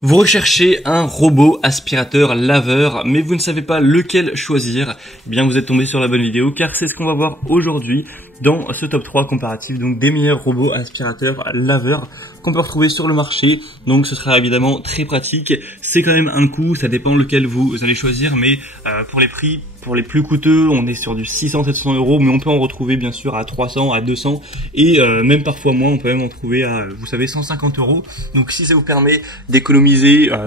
Vous recherchez un robot aspirateur laveur, mais vous ne savez pas lequel choisir. Eh bien, vous êtes tombé sur la bonne vidéo, car c'est ce qu'on va voir aujourd'hui dans ce top 3 comparatif, donc des meilleurs robots aspirateurs laveurs qu'on peut retrouver sur le marché. Donc ce sera évidemment très pratique. C'est quand même un coût, ça dépend lequel vous allez choisir, mais pour les prix, pour les plus coûteux, on est sur du 600-700 euros, mais on peut en retrouver bien sûr à 300, à 200 et même parfois moins, on peut même en trouver à, vous savez, 150 euros. Donc si ça vous permet d'économiser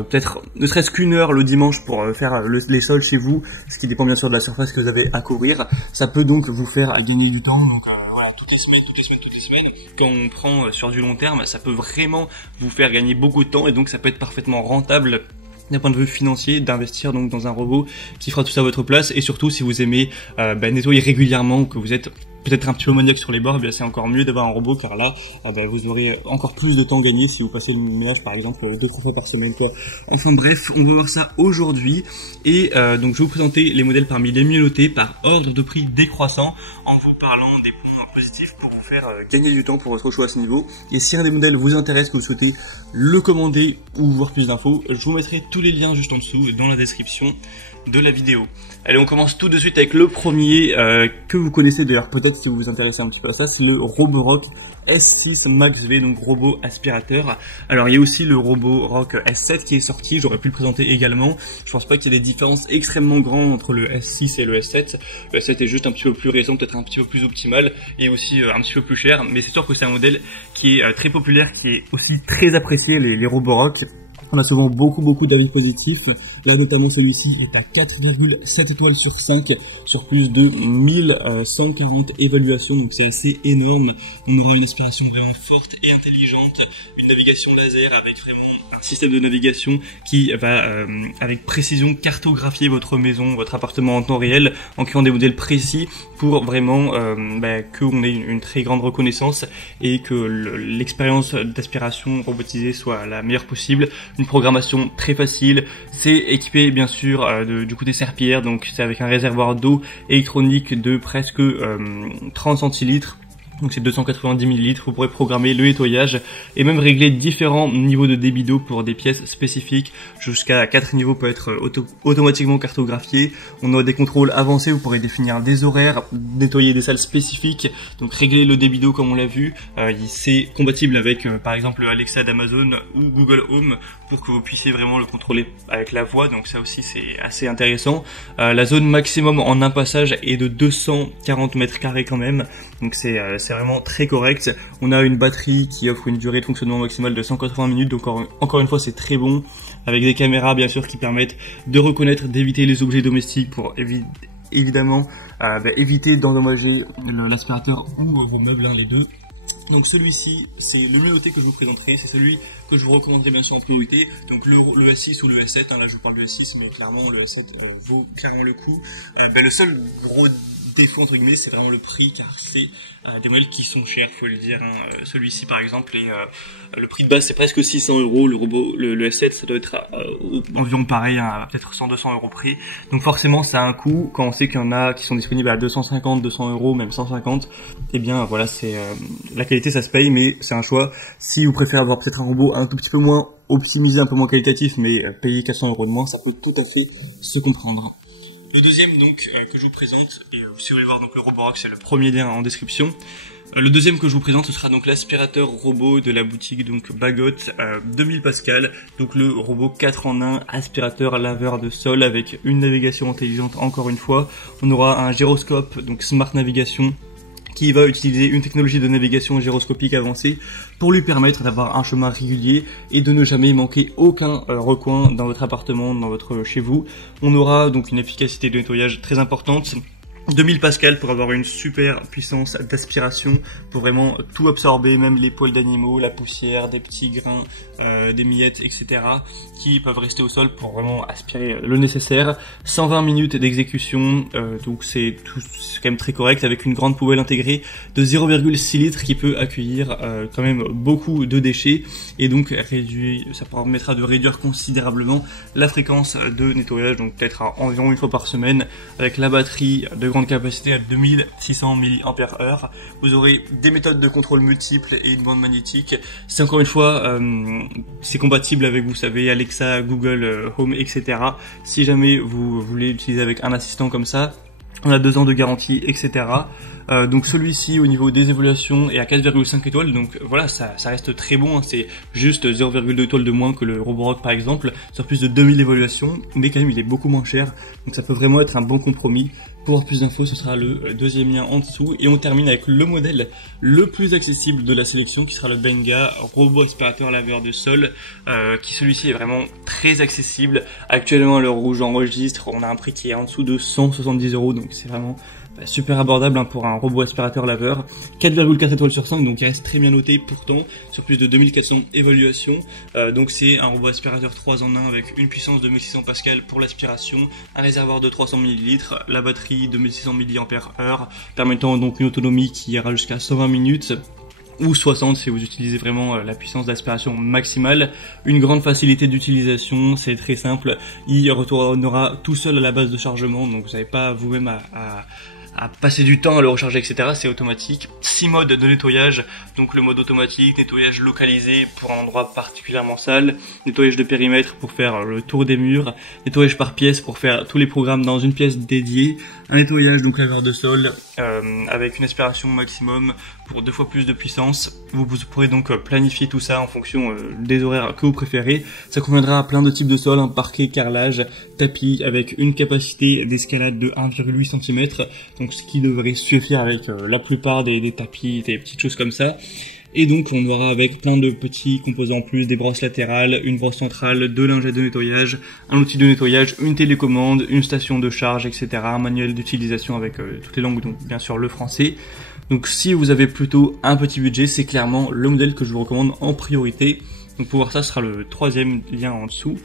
peut-être ne serait-ce qu'une heure le dimanche pour faire les sols chez vous, ce qui dépend bien sûr de la surface que vous avez à couvrir, ça peut donc vous faire gagner du temps. Donc voilà, toutes les semaines, quand on prend sur du long terme, ça peut vraiment vous faire gagner beaucoup de temps et donc ça peut être parfaitement rentable d'un point de vue financier d'investir donc dans un robot qui fera tout ça à votre place. Et surtout si vous aimez nettoyer régulièrement, que vous êtes peut-être un petit peu maniaque sur les bords, eh bien c'est encore mieux d'avoir un robot, car là vous aurez encore plus de temps gagné si vous passez le ménage par exemple 2-3 fois par semaine quoi. Enfin bref, on va voir ça aujourd'hui et donc je vais vous présenter les modèles parmi les mieux notés par ordre de prix décroissant en vous parlant des points positifs pour vous faire gagner du temps pour votre choix à ce niveau. Et si un des modèles vous intéresse, que vous souhaitez le commander ou voir plus d'infos, je vous mettrai tous les liens juste en dessous dans la description de la vidéo. Allez, on commence tout de suite avec le premier que vous connaissez d'ailleurs peut-être si vous vous intéressez un petit peu à ça, c'est le Roborock S6 Max V, donc robot aspirateur. Alors il y a aussi le Roborock S7 qui est sorti, j'aurais pu le présenter également. Je pense pas qu'il y ait des différences extrêmement grandes entre le S6 et le S7. Le S7 est juste un petit peu plus récent, peut-être un petit peu plus optimal et aussi un petit peu plus cher, mais c'est sûr que c'est un modèle qui est très populaire, qui est aussi très apprécié, les Roborock. On a souvent beaucoup d'avis positifs. Là notamment celui-ci est à 4,7 étoiles sur 5 sur plus de 1140 évaluations, donc c'est assez énorme. On aura une aspiration vraiment forte et intelligente, une navigation laser avec vraiment un système de navigation qui va avec précision cartographier votre maison, votre appartement en temps réel en créant des modèles précis pour vraiment qu'on ait une très grande reconnaissance et que l'expérience d'aspiration robotisée soit la meilleure possible. Une programmation très facile, c'est équipé bien sûr du côté serpillière, donc c'est avec un réservoir d'eau électronique de presque 30 centilitres. Donc c'est 290 ml, vous pourrez programmer le nettoyage et même régler différents niveaux de débit d'eau pour des pièces spécifiques. Jusqu'à 4 niveaux peut être automatiquement cartographié. On a des contrôles avancés, vous pourrez définir des horaires, nettoyer des salles spécifiques, donc régler le débit d'eau comme on l'a vu. C'est compatible avec par exemple Alexa d'Amazon ou Google Home pour que vous puissiez vraiment le contrôler avec la voix, donc ça aussi c'est assez intéressant. La zone maximum en un passage est de 240 mètres carrés quand même, donc c'est vraiment très correct. On a une batterie qui offre une durée de fonctionnement maximale de 180 minutes, donc encore une fois c'est très bon, avec des caméras bien sûr qui permettent de reconnaître, d'éviter les objets domestiques pour évidemment éviter d'endommager l'aspirateur ou vos meubles, les deux. Donc celui-ci, c'est le mieux noté que je vous présenterai, c'est celui que je vous recommanderai bien sûr en priorité. Donc le S6 ou le S7, là je vous parle du S6, mais clairement le S7 vaut clairement le coup. Le seul gros défaut entre guillemets, c'est vraiment le prix, car c'est des modèles qui sont chers, faut le dire. Celui-ci par exemple, le prix de base c'est presque 600 euros, le S7 ça doit être environ pareil, peut-être 100-200 euros prix. Donc forcément ça a un coût, quand on sait qu'il y en a qui sont disponibles à 250-200 euros, même 150, et bien voilà, c'est la qualité ça se paye, mais c'est un choix. Si vous préférez avoir peut-être un robot un tout petit peu moins optimisé, un peu moins qualitatif, mais payer 400 euros de moins, ça peut tout à fait se comprendre. Le deuxième donc que je vous présente, et si vous voulez voir donc le Roborock, c'est le premier lien en description. Le deuxième que je vous présente, ce sera donc l'aspirateur robot de la boutique donc Bagot, 2000 Pascal, donc le robot 4 en 1, aspirateur laveur de sol avec une navigation intelligente encore une fois. On aura un gyroscope, donc Smart Navigation, qui va utiliser une technologie de navigation gyroscopique avancée pour lui permettre d'avoir un chemin régulier et de ne jamais manquer aucun recoin dans votre appartement, chez vous. On aura donc une efficacité de nettoyage très importante. 2000 Pascal pour avoir une super puissance d'aspiration, pour vraiment tout absorber, même les poils d'animaux, la poussière, des petits grains, des miettes, etc. qui peuvent rester au sol pour vraiment aspirer le nécessaire. 120 minutes d'exécution, donc c'est quand même très correct, avec une grande poubelle intégrée de 0,6 litres qui peut accueillir quand même beaucoup de déchets, et donc ça permettra de réduire considérablement la fréquence de nettoyage, donc peut-être environ une fois par semaine, avec la batterie de grande capacité à 2600 mAh. Vous aurez des méthodes de contrôle multiples et une bande magnétique. C'est encore une fois, c'est compatible avec, vous savez, Alexa, Google Home, etc. Si jamais vous voulez l'utiliser avec un assistant comme ça, on a 2 ans de garantie, etc. Donc celui-ci au niveau des évaluations est à 4,5 étoiles, donc voilà, ça reste très bon, hein. C'est juste 0,2 étoiles de moins que le Roborock par exemple, sur plus de 2000 évaluations, mais quand même il est beaucoup moins cher, donc ça peut vraiment être un bon compromis. Pour avoir plus d'infos, ce sera le deuxième lien en dessous, et on termine avec le modèle le plus accessible de la sélection, qui sera le Benga robot aspirateur laveur de sol, qui celui-ci est vraiment très accessible. Actuellement, à l'heure où j'enregistre, on a un prix qui est en dessous de 170 €, donc c'est vraiment super abordable, hein, pour un robot aspirateur laveur. 4,4 étoiles sur 5, donc il reste très bien noté pourtant, sur plus de 2400 évaluations. Donc c'est un robot aspirateur 3 en 1 avec une puissance de 1600 Pascal pour l'aspiration, un réservoir de 300 ml, la batterie de 1600 mAh, permettant donc une autonomie qui ira jusqu'à 120 minutes. Ou 60 si vous utilisez vraiment la puissance d'aspiration maximale. Une grande facilité d'utilisation, c'est très simple, il retournera tout seul à la base de chargement, donc vous n'avez pas vous-même à passer du temps à le recharger, etc. C'est automatique. 6 modes de nettoyage, donc le mode automatique, nettoyage localisé pour un endroit particulièrement sale, nettoyage de périmètre pour faire le tour des murs, nettoyage par pièce pour faire tous les programmes dans une pièce dédiée, un nettoyage donc laveur de sol avec une aspiration maximum pour 2 fois plus de puissance. Vous pourrez donc planifier tout ça en fonction des horaires que vous préférez. Ça conviendra à plein de types de sol, hein, parquet, carrelage, tapis, avec une capacité d'escalade de 1,8 cm, donc ce qui devrait suffire avec la plupart des tapis, des petites choses comme ça. Et donc on aura avec plein de petits composants en plus, des brosses latérales, une brosse centrale, 2 lingettes de nettoyage, un outil de nettoyage, une télécommande, une station de charge, etc. Un manuel d'utilisation avec toutes les langues, donc bien sûr le français. Donc si vous avez plutôt un petit budget, c'est clairement le modèle que je vous recommande en priorité. Donc pour voir ça, ce sera le 3e lien en dessous.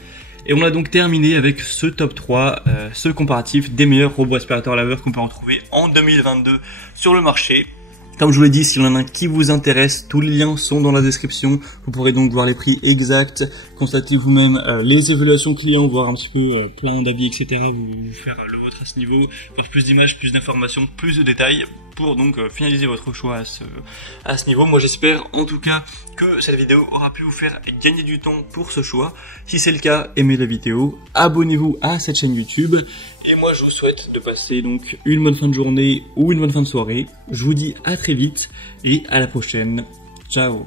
Et on a donc terminé avec ce top 3, ce comparatif des meilleurs robots aspirateurs laveurs qu'on peut en trouver en 2022 sur le marché. Comme je vous l'ai dit, s'il y en a un qui vous intéresse, tous les liens sont dans la description. Vous pourrez donc voir les prix exacts, constater vous-même les évaluations clients, voir un petit peu plein d'avis, etc. Vous faire le vôtre à ce niveau, voir plus d'images, plus d'informations, plus de détails pour donc finaliser votre choix à ce niveau. Moi j'espère en tout cas que cette vidéo aura pu vous faire gagner du temps pour ce choix. Si c'est le cas, aimez la vidéo, abonnez-vous à cette chaîne YouTube. Et moi je vous souhaite de passer donc une bonne fin de journée ou une bonne fin de soirée. Je vous dis à très vite et à la prochaine. Ciao.